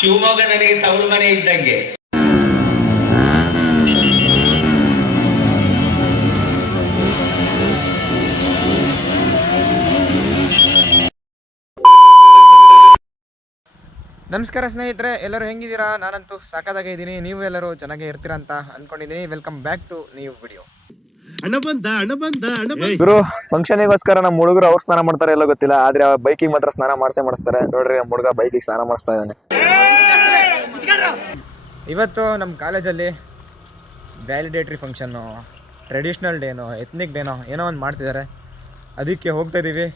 ಶಿವಮೊಗ್ಗ ನನಗೆ ತವರು ಮನೆ ಇದ್ದಂಗೆ. ನಮಸ್ಕಾರ ಸ್ನೇಹಿತರೆ, ಎಲ್ಲರೂ ಹೆಂಗಿದ್ದೀರಾ? ನಾನಂತೂ ಸಾಕಾದಾಗೆ ಇದ್ದೀನಿ. ನೀವು ಎಲ್ಲರೂ ಚೆನ್ನಾಗೇ ಇರ್ತೀರಾ ಅಂತ ಅನ್ಕೊಂಡಿದ್ದೀನಿ. Welcome back to new video. ಗುರು ಫಂಕ್ಷನಿಗೋಸ್ಕರ ನಮ್ಮ ಹುಡುಗರು ಅವ್ರು ಸ್ನಾನ ಮಾಡ್ತಾರೆ ಎಲ್ಲ ಗೊತ್ತಿಲ್ಲ, ಆದ್ರೆ ಬೈಕಿಗೆ ಮಾತ್ರ ಸ್ನಾನ ಮಾಡಿಸ್ತಾರೆ. ನೋಡ್ರಿ ನಮ್ಮ ಹುಡುಗ ಬೈಕಿಗೆ ಸ್ನಾನ ಮಾಡಿಸ್ತಾ ಇದ್ದಾನೆ. ಇವತ್ತು ನಮ್ಮ ಕಾಲೇಜಲ್ಲಿ ವ್ಯಾಲಿಡೇಟ್ರಿ ಫಂಕ್ಷನ್ನು, ಟ್ರೆಡಿಷ್ನಲ್ ಡೇನೋ ಎತ್ನಿಕ್ ಡೇನೋ ಏನೋ ಒಂದು ಮಾಡ್ತಿದ್ದಾರೆ. ಅದಕ್ಕೆ ಹೋಗ್ತಾ ಇದ್ದೀವಿ.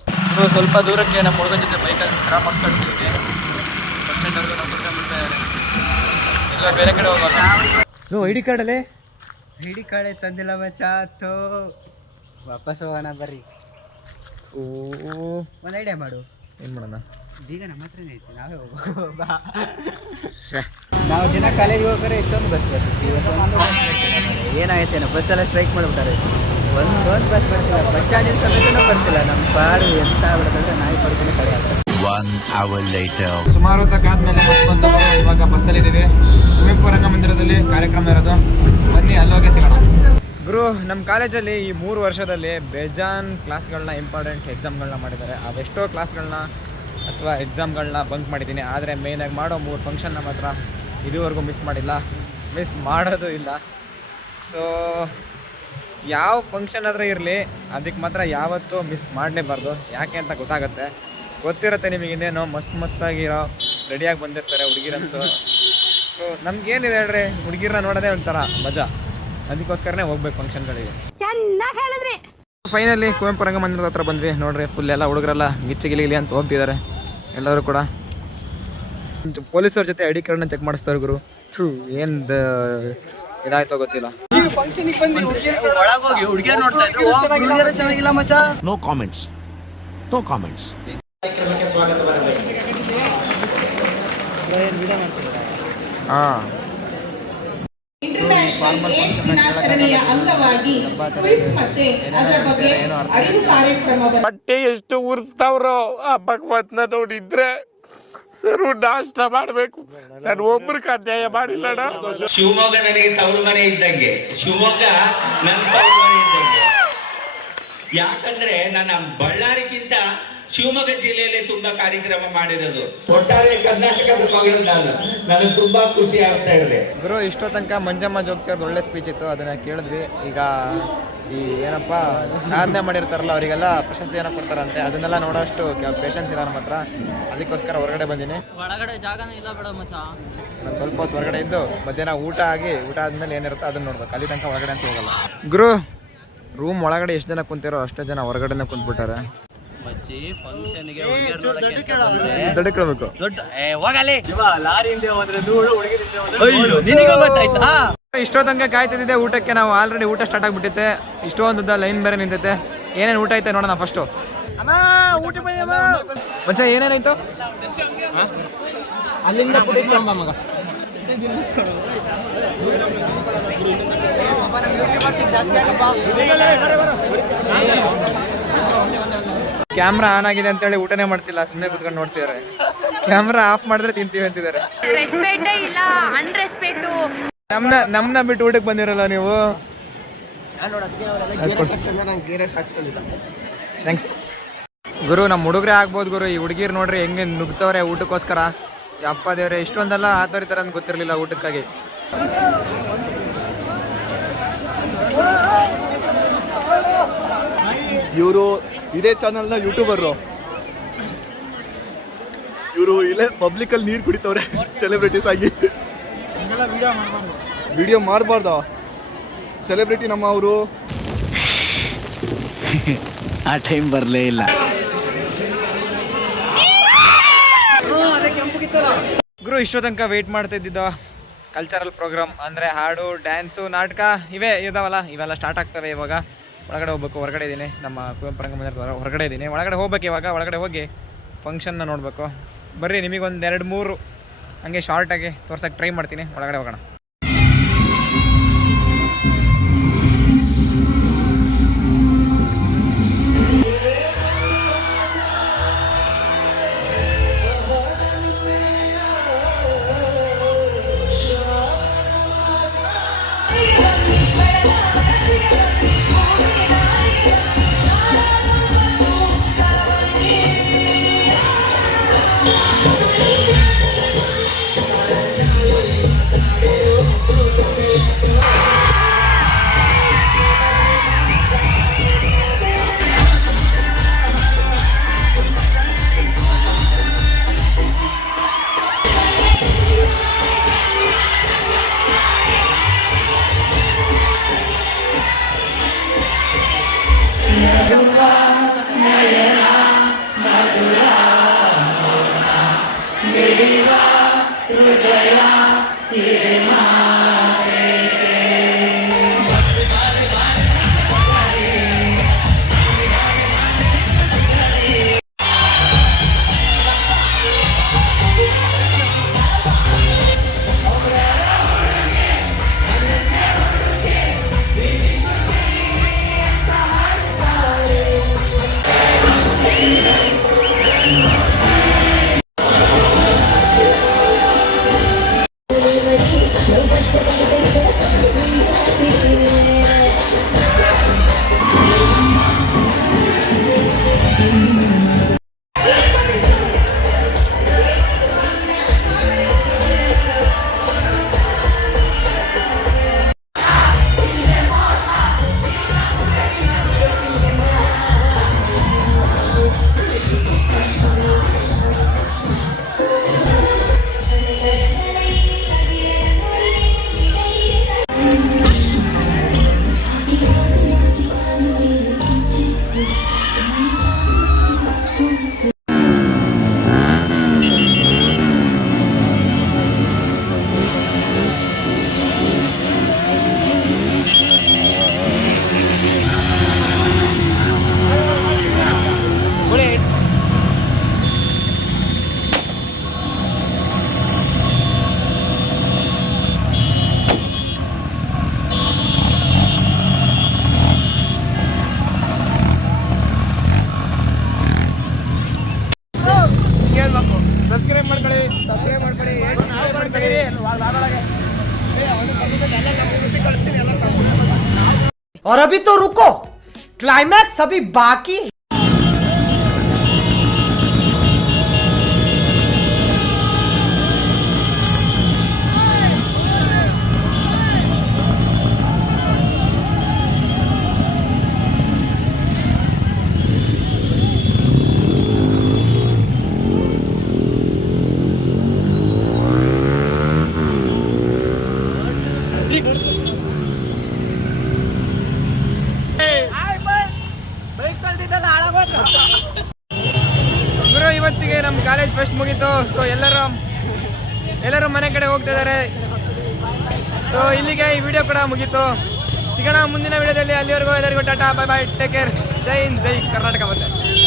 ಸ್ವಲ್ಪ ದೂರಕ್ಕೆ ನಮ್ಮ ಹುಡುಗನ ಜೊತೆ ಬೈಕಲ್ಲಿ ಡ್ರಾಪ್ ಮಾಡಿಸ್ಕೊಳ್ತಿದ್ದೀವಿ. ಬಸ್ ಸ್ಟ್ಯಾಂಡ್ವರೆಗೂ ನಮ್ಮ ಹುಡುಗ ಬಿಡ್ತಾ ಇದ್ದಾರೆ. ಇಲ್ಲ ಬೇರೆ ಕಡೆ ಹೋಗೋಣ. ಐ ಡಿ ಕಾರ್ಡಲ್ಲೇ ಐ ಡಿ ಕಾರ್ಡ್ ತಂದಿಲ್ಲ ಮಚಾತು, ವಾಪಸ್ ಹೋಗೋಣ ಬರ್ರಿ. ಒಂದು ಐಡಿಯಾ ಮಾಡು. ಏನು ಮಾಡೋಣ? ಈಗ ನಮ್ಮ ಹತ್ರನೇ ಐತಿ, ನಾವೇ ಹೋಗೋ. ನಾವು ದಿನ ಕಾಲೇಜಿಗೆ ಹೋಗ್ತಾರೆ ಇಷ್ಟೊಂದು ಬಸ್ ಬರ್ತೀವಿ. ಏನಾಗೈತೇನೋ ಬಸ್ಸೆಲ್ಲ ಸ್ಟ್ರೈಕ್ ಮಾಡಿಬಿಟ್ಟಾರೆ. ಒಂದು ಬಸ್ ಬರ್ತಿಲ್ಲ, ಬಸ್ ಸ್ಟ್ಯಾಂಡಿನ ಸಮೇತನೂ ಬರ್ತಿಲ್ಲ. ನಮ್ಮ ಪಾಡು ಎಂತ ಆಗ್ಬಿಡುತ್ತೆ, ನಾಯಿ ಪಡ್ತೀನಿ ಕಡೆ ಆಗ್ತದೆ. ಸುಮಾರು ಹೊತ್ತಾದ್ಮೇಲೆ ಬಸ್ ಬಂದವರು ಇವಾಗ ಬಸ್ಸಲ್ಲಿದ್ದೀವಿ. ಕುವೆಂಪು ರಂಗಮಂದಿರದಲ್ಲಿ ಕಾರ್ಯಕ್ರಮ ಇರೋದು, ಬನ್ನಿ ಅಲ್ಲೋಗೆ ಸಿಗೋಣ. ಗುರು, ನಮ್ಮ ಕಾಲೇಜಲ್ಲಿ ಈ 3 ವರ್ಷದಲ್ಲಿ ಬೇಜಾನ್ ಕ್ಲಾಸ್ಗಳನ್ನ, ಇಂಪಾರ್ಟೆಂಟ್ ಎಕ್ಸಾಮ್ಗಳನ್ನ ಮಾಡಿದ್ದಾರೆ. ಅವೆಷ್ಟೋ ಕ್ಲಾಸ್ಗಳನ್ನ ಅಥವಾ ಎಕ್ಸಾಮ್ಗಳನ್ನ ಬಂಕ್ ಮಾಡಿದ್ದೀನಿ. ಆದರೆ ಮೇಯ್ನಾಗಿ ಮಾಡೋ 3 ಫಂಕ್ಷನ್ನ ಮಾತ್ರ ಇದುವರೆಗೂ ಮಿಸ್ ಮಾಡಿಲ್ಲ, ಮಿಸ್ ಮಾಡೋದು ಇಲ್ಲ. ಸೊ ಯಾವ ಫಂಕ್ಷನ್ ಆದರೂ ಇರಲಿ, ಅದಕ್ಕೆ ಮಾತ್ರ ಯಾವತ್ತೂ ಮಿಸ್ ಮಾಡಲೇಬಾರ್ದು. ಯಾಕೆ ಅಂತ ಗೊತ್ತಿರುತ್ತೆ ನಿಮಗೆ. ಇನ್ನೇನು ಮಸ್ತಾಗಿರೋ ರೆಡಿಯಾಗಿ ಬಂದಿರ್ತಾರೆ ಹುಡುಗಿರಂತೂ. ಸೊ ನಮ್ಗೇನಿದೆ ಹೇಳ್ರಿ, ಹುಡುಗಿರನ್ನ ನೋಡೋದೇ ಒಂಥರ ಮಜಾ. ಅದಕ್ಕೋಸ್ಕರನೇ ಹೋಗ್ಬೇಕು ಫಂಕ್ಷನ್ಗಳಿಗೆ. ಫೈನಲಿ ಕುವೆಂಪು ರಂಗಮಂದಿರದ ಹತ್ರ ಬಂದ್ವಿ. ನೋಡ್ರಿ, ಫುಲ್ ಎಲ್ಲ ಹುಡುಗರೆಲ್ಲ ಗಿಚ್ಚಗಿಲಿ ಅಂತ ಹೋಗ್ತಿದ್ದಾರೆ. ಎಲ್ಲರೂ ಕೂಡ ಪೊಲೀಸವ್ರ ಜೊತೆ ಐ ಡಿ ಕಾರ್ಡ್ನ ಚೆಕ್ ಮಾಡಿಸ್ತಾರೆ. ಗುರು ಏನು ಇದಾಯ್ತೋ ಗೊತ್ತಿಲ್ಲ. No comments. ಸ್ವಾಗತ ಬರಬೇಕು. ಫಾರ್ಮಲ್ ಬಟ್ಟೆ ಎಷ್ಟು ಉರ್ಸ್ತಾವ್ರೋ ಆ ಭಗವತ್ನ ನೋಡಿದ್ರೆ ಸರು ನಾಷ್ಟ ಮಾಡ್ಬೇಕು. ನಾನು ಒಬ್ರಿಗೆ ಅನ್ಯಾಯ ಮಾಡಿಲ್ಲಣ್ಣ. ಶಿವಮೊಗ್ಗ ನನಗೆ ತವರು ಮನೆ ಇದ್ದಂಗೆ, ಶಿವಮೊಗ್ಗ ನನ್ನ ತವರು ಮನೆ ಇದ್ದಂಗೆ. ಯಾಕಂದ್ರೆ ನನ್ನ ಬಳ್ಳಾರಿಗಿಂತ ಶಿವಮೊಗ್ಗ ಜಿಲ್ಲೆಯಲ್ಲಿ ತುಂಬಾ ಕಾರ್ಯಕ್ರಮ ಮಾಡಿರೋದು. ಒಟ್ಟಾರೆ ಕರ್ನಾಟಕದ ಮಗಳು ನಾನು. ನನಗೆ ತುಂಬಾ ಖುಷಿ ಆಗ್ತಾ ಇದೆ. ಗುರು, ಇಷ್ಟೋ ತನಕ ಮಂಜಮ್ಮ ಜೋಗ್ತಿರೋದು ಒಳ್ಳೆ ಸ್ಪೀಚ್ ಇತ್ತು, ಅದನ್ನ ಕೇಳಿದ್ವಿ. ಈಗ ಈ ಏನಪ್ಪ ಸಾಧನೆ ಮಾಡಿರ್ತಾರಲ್ಲ ಅವರಿಗೆಲ್ಲ ಪ್ರಶಸ್ತಿ ಏನೋ ಕೊಡ್ತಾರಂತೆ. ಅದನ್ನೆಲ್ಲ ನೋಡೋಷ್ಟು ಪೇಷನ್ಸ್ ಇಲ್ಲ ನಮ್ಮ ಹತ್ರ. ಅದಕ್ಕೋಸ್ಕರ ಹೊರಗಡೆ ಬಂದಿನಿ. ಒಳಗಡೆ ಜಾಗನೇ ಇಲ್ಲ ಬೇಡ ಮಚ್ಚ. ನಾನು ಸ್ವಲ್ಪ ಹೊತ್ತು ಹೊರಗಡೆ ಇದ್ದು ಮಧ್ಯಾಹ್ನ ಊಟ ಆದ್ಮೇಲೆ ಏನಿರುತ್ತೋ ಅದನ್ನ ನೋಡ್ಬೇಕು. ಅಲ್ಲಿ ತನಕ ಹೊರಗಡೆ ಅಂತ ಹೋಗಲ್ಲ. ಗುರು, ರೂಮ್ ಒಳಗಡೆ ಎಷ್ಟು ಜನ ಕುಂತಿರೋ ಅಷ್ಟೇ ಜನ ಹೊರಗಡೆನೇ ಕುಂತ್ಬಿಟ್ಟಾರೆ. ದೊಡ್ಡ ಕೇಳಬೇಕು. ಇಷ್ಟೋ ತನಕ ಕಾಯ್ತಿದ್ದೆ ಊಟಕ್ಕೆ. ನಾವು ಆಲ್ರೆಡಿ ಊಟ ಸ್ಟಾರ್ಟ್ ಆಗಿಬಿಟ್ಟಿತ್ತೆ. ಇಷ್ಟೊಂದು ಲೈನ್ ಬೇರೆ ನಿಂತೈತೆ. ಏನೇನು ಊಟ ಐತೆ ನೋಡೋಣ ಫಸ್ಟು. ಮಚ್ಚ ಏನೇನಾಯ್ತು? ಅಲ್ಲಿಂದ ಮಗ ಕ್ಯಾಮ್ರಾ ಆನ್ ಆಗಿದೆ ಅಂತೇಳಿ ಊಟನೇ ಮಾಡ್ತಿಲ್ಲ, ಸುಮ್ಮನೆ ಕುತ್ಕೊಂಡು ನೋಡ್ತಿದ್ದಾರೆ. ಕ್ಯಾಮ್ರಾ ಆಫ್ ಮಾಡಿದ್ರೆ ತಿಂತೀವಿ ಅಂತಿದ್ದಾರೆ. ನಮ್ನ ಬಿಟ್ಟು ಊಟಕ್ಕೆ ಬಂದಿರಲ್ಲ ನೀವು. ಥ್ಯಾಂಕ್ಸ್ ಗುರು. ನಮ್ಮ ಹುಡುಗರೇ ಆಗ್ಬೋದು ಗುರು. ಈ ಹುಡುಗಿರು ನೋಡ್ರಿ ಹೆಂಗೆ ನುಗ್ತವ್ರೆ ಊಟಕ್ಕೋಸ್ಕರ. ಅಪ್ಪ ದೇವ್ರೆ, ಇಷ್ಟೊಂದೆಲ್ಲ ಆತೋರಿತಾರೆ ಅಂತ ಗೊತ್ತಿರಲಿಲ್ಲ ಊಟಕ್ಕಾಗಿ. ಇವರು ಇದೇ ಚಾನಲ್ನ ಯೂಟ್ಯೂಬರು. ಇವರು ಇಲ್ಲೇ ಪಬ್ಲಿಕಲ್ಲಿ ನೀರು ಕುಡಿತವ್ರೆ ಸೆಲೆಬ್ರಿಟೀಸ್ ಆಗಿ. ವಿಡಿಯೋ ಮಾಡಬಾರ್ದು. ಸೆಲೆಬ್ರಿಟಿ ನಮ್ಮ ಅವರು. ಆ ಟೈಮ್ ಬರಲೇ ಇಲ್ಲ. ಗುರು, ಇಷ್ಟೋ ತನಕ ವೆಯ್ಟ್ ಮಾಡ್ತಾ ಇದ್ದಿದ್ದು ಕಲ್ಚರಲ್ ಪ್ರೋಗ್ರಾಮ್ ಅಂದರೆ ಹಾಡು, ಡ್ಯಾನ್ಸು, ನಾಟಕ ಇವೇ ಇದಾವಲ್ಲ, ಇವೆಲ್ಲ ಸ್ಟಾರ್ಟ್ ಆಗ್ತವೆ ಇವಾಗ. ಒಳಗಡೆ ಹೋಗ್ಬೇಕು. ಹೊರಗಡೆ ಇದ್ದೀನಿ, ನಮ್ಮ ಕುವೆಂಪು ರಂಗಮಂದಿರದ ಹೊರಗಡೆ ಇದ್ದೀನಿ. ಒಳಗಡೆ ಹೋಗ್ಬೇಕು ಇವಾಗ. ಒಳಗಡೆ ಹೋಗಿ ಫಂಕ್ಷನ್ನ ನೋಡಬೇಕು. ಬರ್ರಿ, ನಿಮಗೊಂದು 2-3 ಹಂಗೆ ಶಾರ್ಟಾಗಿ ತೋರ್ಸೋಕ್ಕೆ ಟ್ರೈ ಮಾಡ್ತೀನಿ. ಒಳಗಡೆ ಹೋಗೋಣ. और अभी तो रुको, क्लाइमैक्स अभी बाकी है। ಗುರು, ಇವತ್ತಿಗೆ ನಮ್ಮ ಕಾಲೇಜ್ ಫೆಸ್ಟ್ ಮುಗೀತು. ಸೊ ಎಲ್ಲರೂ ಮನೆ ಕಡೆ ಹೋಗ್ತಾ ಇದ್ದಾರೆ. ಸೊ ಇಲ್ಲಿಗೆ ಈ ವಿಡಿಯೋ ಕೂಡ ಮುಗೀತು. ಸಿಗೋಣ ಮುಂದಿನ ವಿಡಿಯೋದಲ್ಲಿ. ಅಲ್ಲಿವರೆಗೂ ಎಲ್ಲರಿಗೂ tata, bye bye, take care. ಜೈ ಹಿಂದ್, ಜೈ ಕರ್ನಾಟಕ. ಮತ್ತೆ